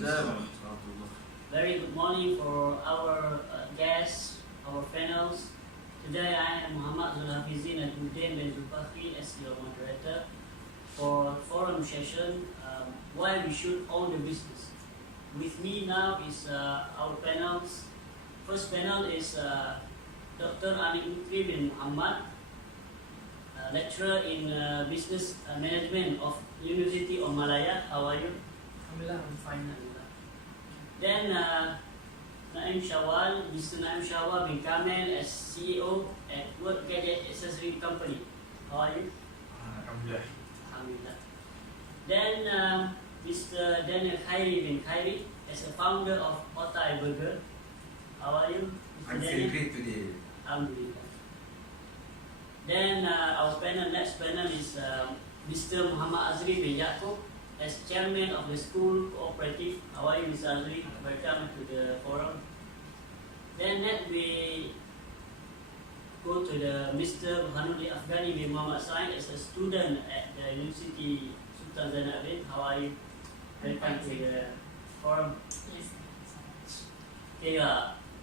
Very good morning for our guests, our panels. Today I am Muhammad Zulhafizin and Hudin bin Zulfakri as your moderator for forum session, why we should own the business. With me now is our panels. First panel is Dr. Anik Lutfi bin Muhammad, lecturer in business management of University of Malaya. How are you? Alhamdulillah, I'm fine. Then Naim Shawal, Mr. Naim Shawal bin Kamel as CEO at Work Gadget Accessory Company. How are you? Alhamdulillah. Alhamdulillah. Then Mr. Daniel Khairi bin Khairi as a founder of Otai Burger. How are you, Mr. I'm Daniel? feeling great today. Alhamdulillah. Then our next panel is Mr. Muhammad Azri bin Yaakob as chairman of the school cooperative. How are you, Mr. Azri? Welcome to the forum. Then next we go to the Mr. Burhanuddin Afghani bin Muhammad Sain as a student at the University Sultan Zainal Abidin. How are you? Welcome to the forum. Yes. Okay,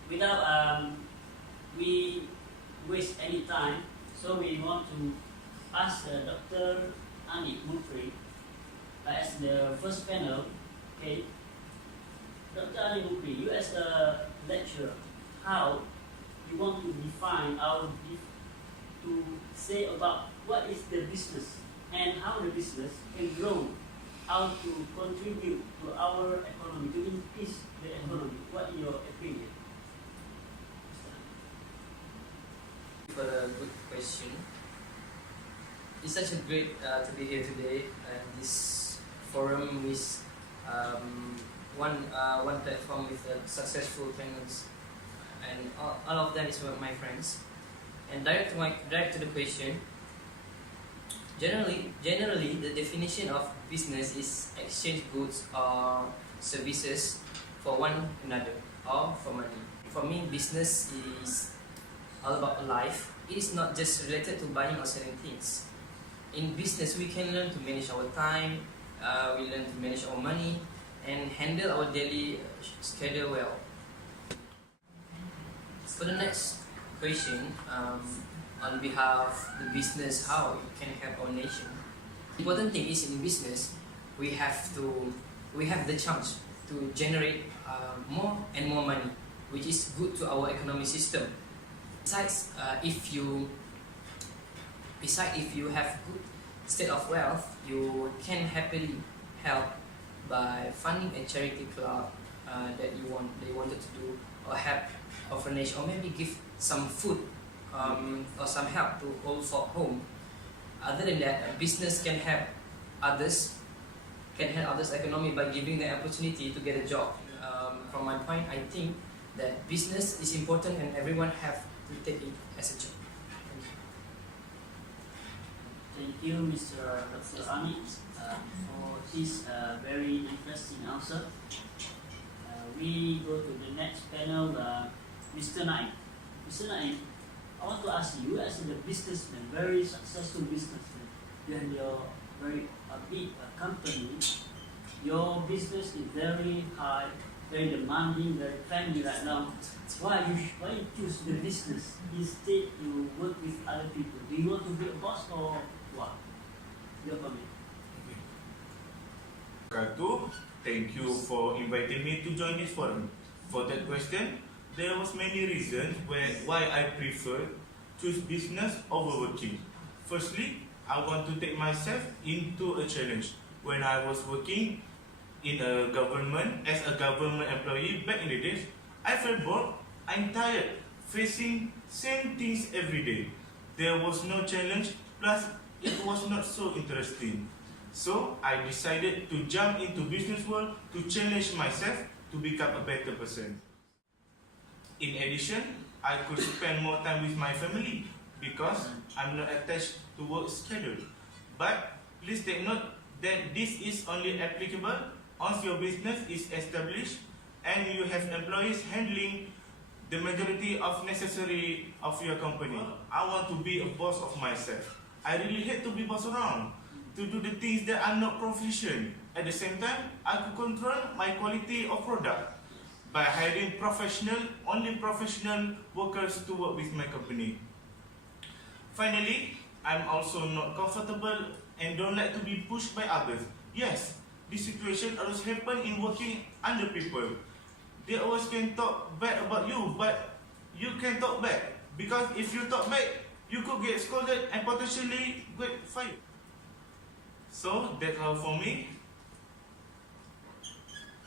without we waste any time, so we want to ask Dr. Anik Lutfi as the first panel. Okay, Dr. Anik Lutfi, you as a lecturer, how you want to define to say about what is the business and how the business can grow, how to contribute to our economy, to increase the economy. What is your opinion? For a good question. It's such a great to be here today, and this forum is one platform with successful panels, and all of them is my friends. And direct to the question. Generally, the definition of business is exchange goods or services for one another or for money. For me, business is all about life. It is not just related to buying or selling things. In business, we can learn to manage our time, we learn to manage our money, and handle our daily schedule well. For the next question, on behalf of the business, how it can help our nation. The important thing is in business, we have the chance to generate more and more money, which is good to our economic system. Besides, if you have good state of wealth, you can happily help by funding a charity club that they wanted to do, or help orphanage, or maybe give some food or some help to old folk home. Other than that, a business can help others economy by giving them opportunity to get a job. From my point, I think that business is important and everyone have to take it as a job. Thank you, Mr. Dr. Anik, for this very interesting answer. We go to the next panel, Mr. Naim. Mr. Naim, I want to ask you, as a businessman, very successful businessman, you have your very big company. Your business is very high, very demanding, very trendy right now. Why you choose the business instead you work with other people? Do you want to be a boss or what? Your comment. Thank you for inviting me to join this forum. For that question, there was many reasons why I prefer choose business over working. Firstly, I want to take myself into a challenge. When I was working in a government as a government employee back in the days, I felt bored. I'm tired facing same things every day. There was no challenge, plus it was not so interesting. So I decided to jump into business world to challenge myself to become a better person. In addition, I could spend more time with my family because I'm not attached to work schedule. But please take note that this is only applicable once your business is established and you have employees handling the majority of necessary of your company. I want to be a boss of myself. I really hate to be boss around. to do the things that are not proficient. At the same time, I could control my quality of product by hiring only professional workers to work with my company. Finally, I'm also not comfortable and don't like to be pushed by others. Yes, this situation always happen in working under people. They always can talk bad about you, but you can talk back. Because if you talk back, you could get scolded and potentially get fired. So, that's all for me.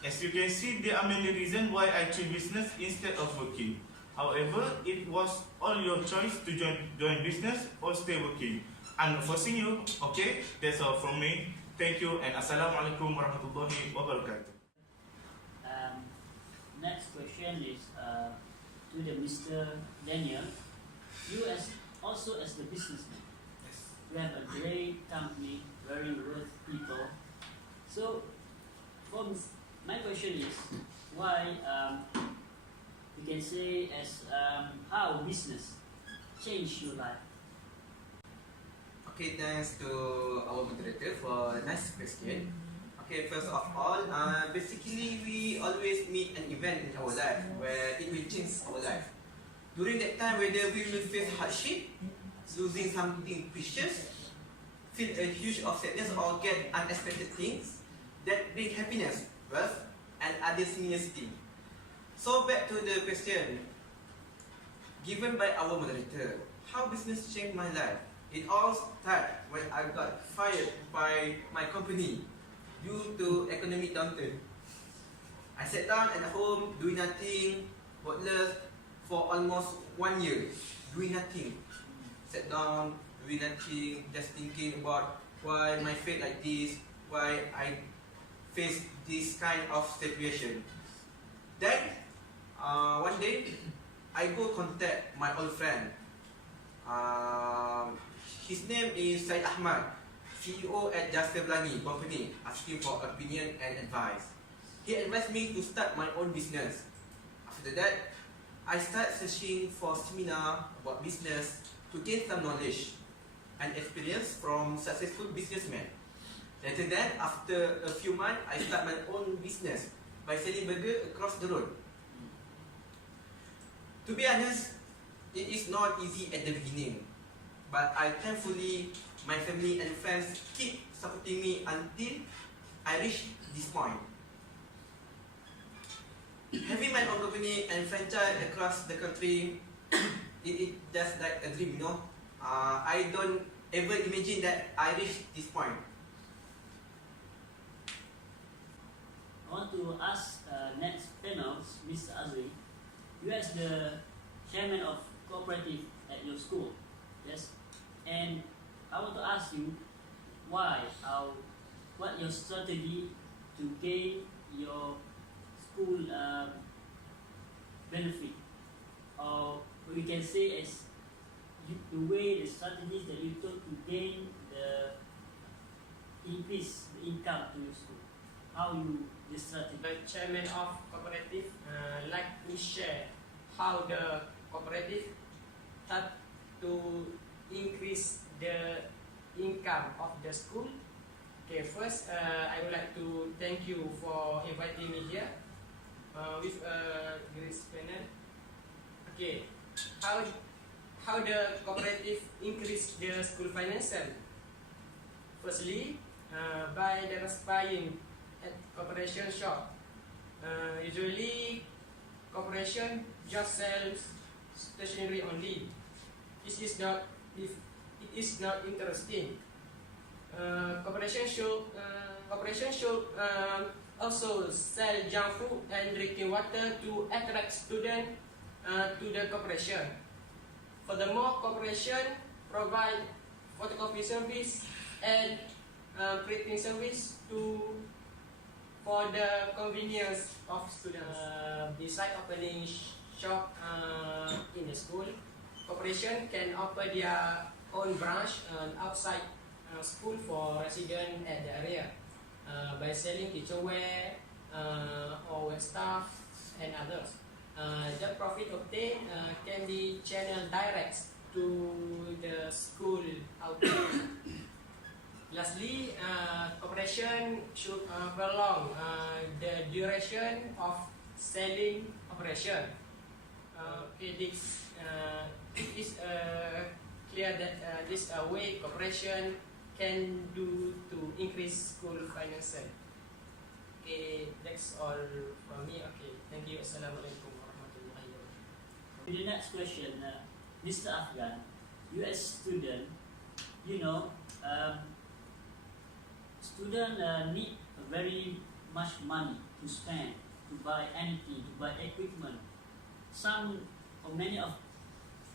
As you can see, there are many reasons why I choose business instead of working. However, it was all your choice to join business or stay working. I'm not forcing you, okay? That's all from me. Thank you and Assalamualaikum warahmatullahi wabarakatuh. Next question is to the Mr. Daniel. You also as the businessman, you have a great company, very worth people. So, my question is, why you can say as how business changed your life? Okay, thanks to our moderator for a nice question. Okay, first of all, basically we always meet an event in our life where it will change our life. During that time, whether we will face hardship, losing something precious, feel a huge of sadness or get unexpected things that bring happiness, wealth, and other synchronicity. So back to the question given by our moderator, how business changed my life? It all started when I got fired by my company due to economic downturn. I sat down at home doing nothing, worthless for almost 1 year, doing nothing. Sat down, doing nothing, just thinking about why my fate like this, why I face this kind of situation. Then, one day, I go contact my old friend. His name is Syed Ahmad, CEO at Jasper Blangi company, asking for opinion and advice. He advised me to start my own business. After that, I start searching for seminar about business to gain some knowledge and experience from successful businessmen. Later then, after a few months, I start my own business by selling burger across the road. To be honest, it is not easy at the beginning, but I thankfully my family and friends keep supporting me until I reach this point. Having my own company and franchise across the country, it is just like a dream, you know. I don't ever imagine that I reach this point. I want to ask next panels, Mr. Azri. You as the chairman of cooperative at your school, yes? And I want to ask you why, what your strategy to gain your school benefit, or we can say as the way the strategies that you took to gain the increase the income to your school. How you the strategy? The chairman of cooperative like to share how the cooperative start to increase the income of the school. Okay, first I would like to thank you for inviting me here with a great panel. Okay, how the cooperative increase the school financial? Firstly, by diversifying at cooperation shop. Usually, cooperation just sells stationery only. It is not interesting. Cooperation should also sell junk food and drinking water to attract students to the cooperation. Furthermore, cooperation provide photocopy service and printing service for the convenience of students. Besides opening shop in the school, corporation can offer their own branch outside school for residents at the area by selling kitchenware or wet stuff and others. The profit obtained can be channeled direct to the school outlet. Lastly, operation should prolong the duration of selling operation. It is clear that this way cooperation can do to increase school financing. Okay, that's all from me. Okay, thank you. Assalamualaikum warahmatullahi wabarakatuh. The next question, Mr. Afghan, you as student, you know, student need very much money to spend, to buy anything, to buy equipment. Some or many of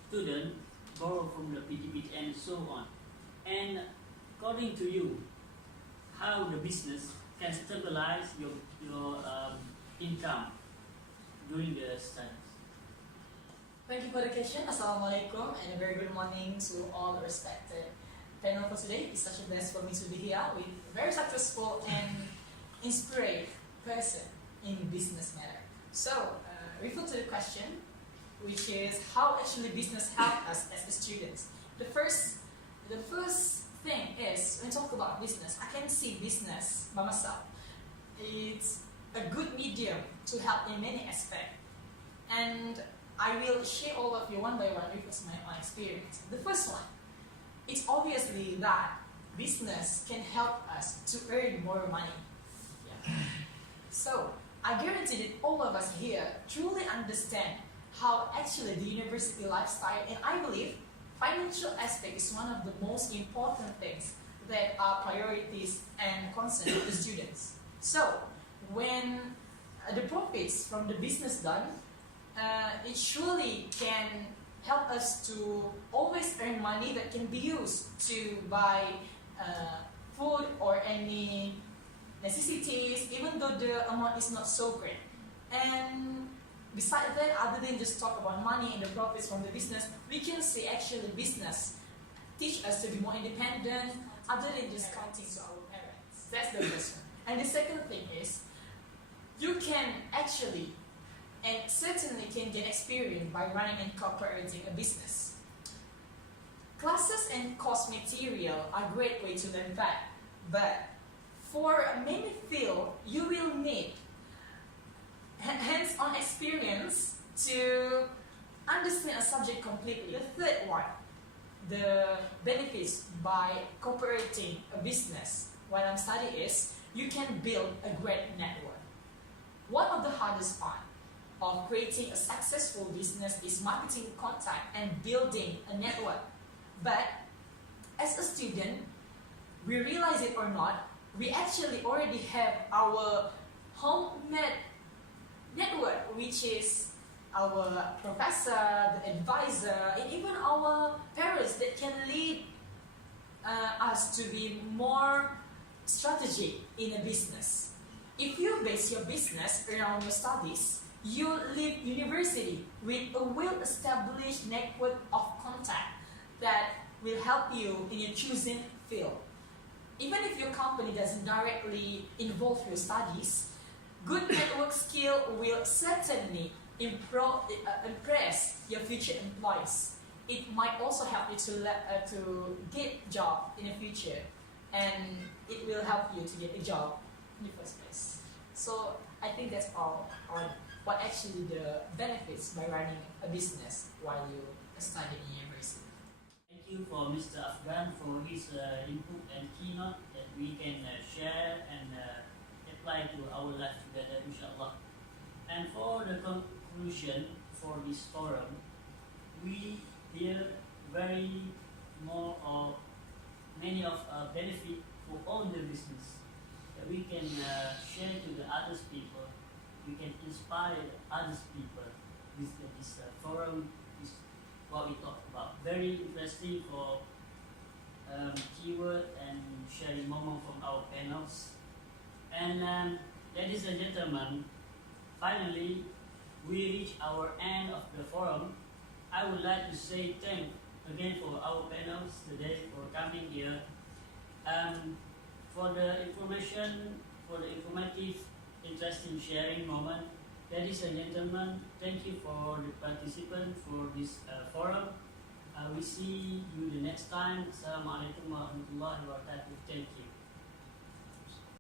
students borrow from the PTPT and so on. And according to you, how the business can stabilize your income during the studies? Thank you for the question. Assalamualaikum and a very good morning to all respected panel for today. It's such a blessing for me to be here with a very successful and inspired person in business matter. So, refer to the question, which is how actually business help us as the students. The first thing is, when I talk about business, I can see business by myself. It's a good medium to help in many aspects. And I will share all of you one by one because my own experience. The first one, it's obviously that business can help us to earn more money. Yeah. So, I guarantee that all of us here truly understand how actually the university lifestyle, and I believe financial aspect is one of the most important things that are priorities and concern of the students. So, when the profits from the business done, it surely can help us to always earn money that can be used to buy food or any necessities, even though the amount is not so great. And besides that, other than just talk about money and the profits from the business, we can see actually business teach us to be more independent, other than just counting to our parents. That's the first one. And the second thing is, you can actually and certainly can get experience by running and cooperating a business. Classes and course material are a great way to learn that, but for many fields, you will need hands-on experience to understand a subject completely. The third one, the benefits by cooperating a business while I'm studying is you can build a great network. One of the hardest part of creating a successful business is marketing contact and building a network. But as a student, we realize it or not, we actually already have our homemade network, which is our professor, the advisor, and even our parents that can lead us to be more strategic in a business. If you base your business around your studies, you leave university with a well-established network of contact that will help you in your chosen field. Even if your company doesn't directly involve your studies, good network skill will certainly impress your future employees. It might also help you to get job in the future, and it will help you to get a job in the first place. So I think that's all on what actually the benefits by running a business while you study in university. Thank you for Mr. Afghan for his input and keynote that we can share and apply to our life together, inshallah. And for the conclusion for this forum, we hear very more of many of benefit for all the business that we can share to the others people. We can inspire others people with this forum. Is what we talk about. Very interesting for keyword and sharing moment from our panels. And ladies and gentlemen, finally we reach our end of the forum. I would like to say thank again for our panels today for coming here. For the information, for the informative, interesting sharing moment. Ladies and gentlemen, thank you for the participants for this forum. We see you the next time. Assalamualaikum warahmatullahi wabarakatuh. Thank you.